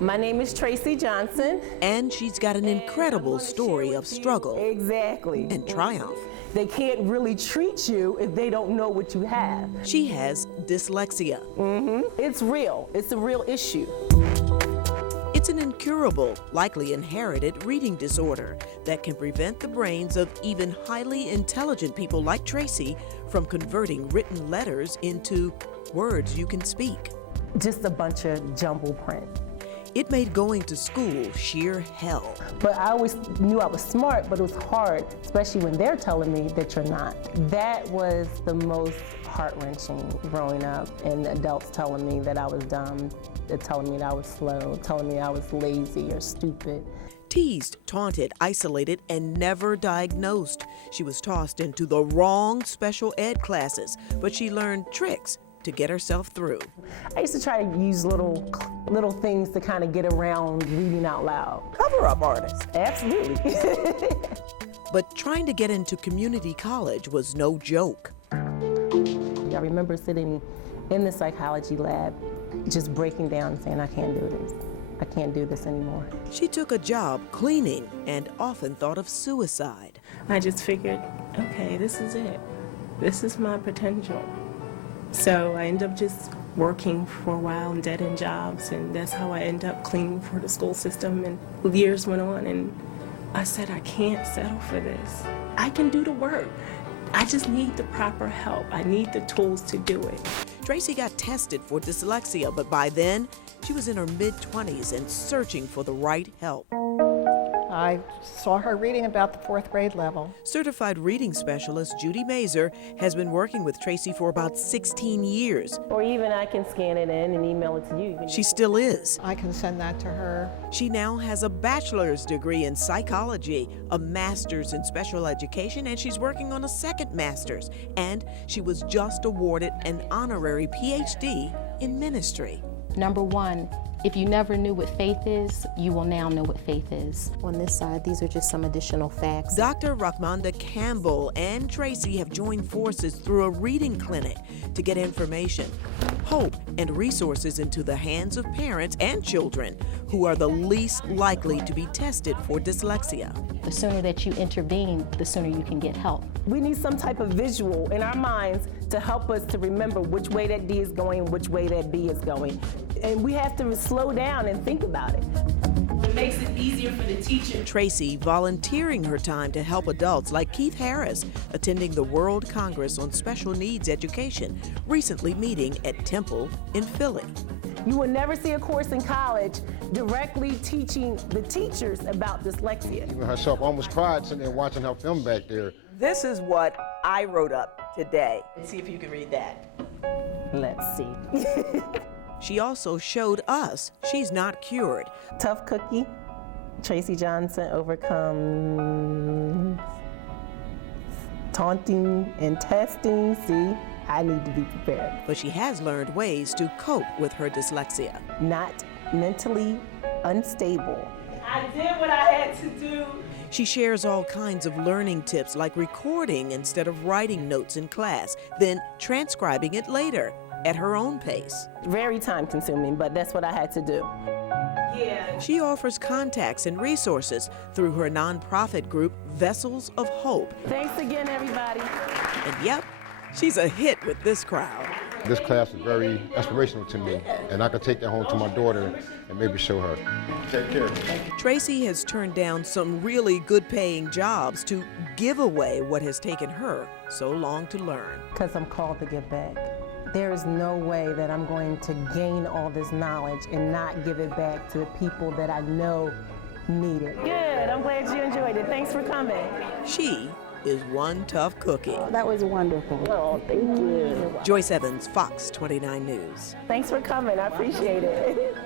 My name is Tracey Johnson. And she's got an incredible story of struggle. Exactly. And triumph. They can't really treat you if they don't know what you have. She has dyslexia. It's real. It's a real issue. It's an incurable, likely inherited reading disorder that can prevent the brains of even highly intelligent people like Tracey from converting written letters into words you can speak. Just a bunch of jumble print. It made going to school sheer hell. But I always knew I was smart, but it was hard, especially when they're telling me that you're not. That was the most heart-wrenching growing up, and adults telling me that I was dumb, telling me that I was slow, telling me I was lazy or stupid. Teased, taunted, isolated, and never diagnosed. She was tossed into the wrong special ed classes, but she learned tricks to get herself through. I used to try to use little things to kind of get around reading out loud. Cover-up artist. Absolutely. But trying to get into community college was no joke. I remember sitting in the psychology lab, just breaking down and saying, I can't do this. I can't do this anymore. She took a job cleaning and often thought of suicide. I just figured, okay, this is it. This is my potential. So I ended up just working for a while in dead-end jobs, and that's how I ended up cleaning for the school system, and years went on, and I said, I can't settle for this. I can do the work. I just need the proper help. I need the tools to do it. Tracey got tested for dyslexia, but by then, she was in her mid-20s and searching for the right help. I saw her reading about the 4th grade level. Certified reading specialist Judy Mazer has been working with Tracey for about 16 years. Or even I can scan it in and email it to you. She still is. I can send that to her. She now has a bachelor's degree in psychology, a master's in special education, and she's working on a second master's. And she was just awarded an honorary PhD in ministry. Number one, if you never knew what faith is, you will now know what faith is. On this side, these are just some additional facts. Dr. Rakhmanda Campbell and Tracey have joined forces through a reading clinic to get information, hope, and resources into the hands of parents and children who are the least likely to be tested for dyslexia. The sooner that you intervene, the sooner you can get help. We need some type of visual in our minds to help us to remember which way that D is going, which way that B is going. And we have to slow down and think about it. It makes it easier for the teacher. Tracey volunteering her time to help adults like Keith Harris, attending the World Congress on Special Needs Education, recently meeting at Temple in Philly. You will never see a course in college directly teaching the teachers about dyslexia. Even herself almost cried sitting there watching her film back there. This is what I wrote up today. Let's see if you can read that. Let's see. She also showed us she's not cured. Tough cookie. Tracey Johnson overcomes taunting and testing. See, I need to be prepared. But she has learned ways to cope with her dyslexia. Not mentally unstable. I did what I had to do. She shares all kinds of learning tips like recording instead of writing notes in class, then transcribing it later at her own pace. Very time consuming, but that's what I had to do. Yeah. She offers contacts and resources through her nonprofit group, Vessels of Hope. Thanks again, everybody. And yep, she's a hit with this crowd. This class is very inspirational to me, and I could take that home to my daughter and maybe show her. Take care. Tracey has turned down some really good-paying jobs to give away what has taken her so long to learn. Because I'm called to give back. There is no way that I'm going to gain all this knowledge and not give it back to the people that I know need it. Good, I'm glad you enjoyed it. Thanks for coming. She is one tough cookie. That was wonderful. Oh, thank you. Joyce Evans, Fox 29 News. Thanks for coming, I appreciate it.